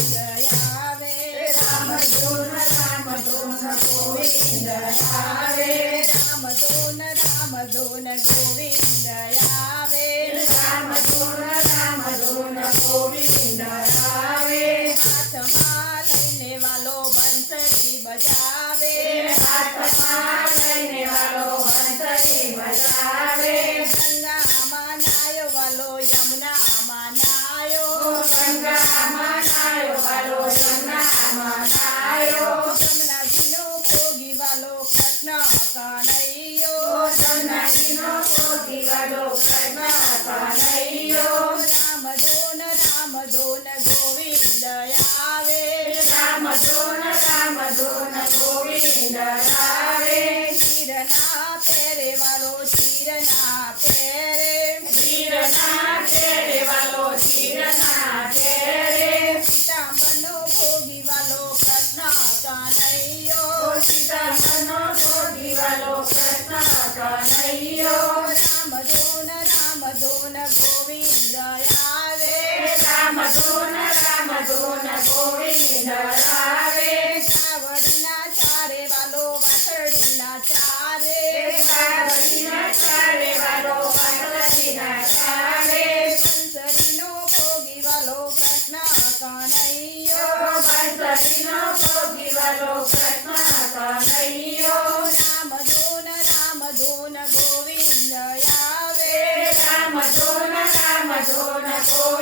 Govinda, Hare Rama, Dona Rama, Dona Govinda, Hare Rama, Dona Rama, Dona Govinda. Ram Dhona Ram Dhona Govinda Hare Kirana मधुन गोविंद रावे श्याम धून राम। धून गोविंद रावे सावरिना चारे वालो बसरीना चारे सावरिना चारे वालो बसरीना चारे बंसरीनो भोगी वालो कृष्ण कन्हैयो बंसरीनो भोगी वालो कृष्ण Adonai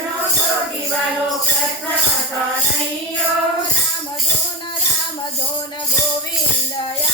દીવાનો તો દીવાનો કૃષ્ણ ગોવિંદયા.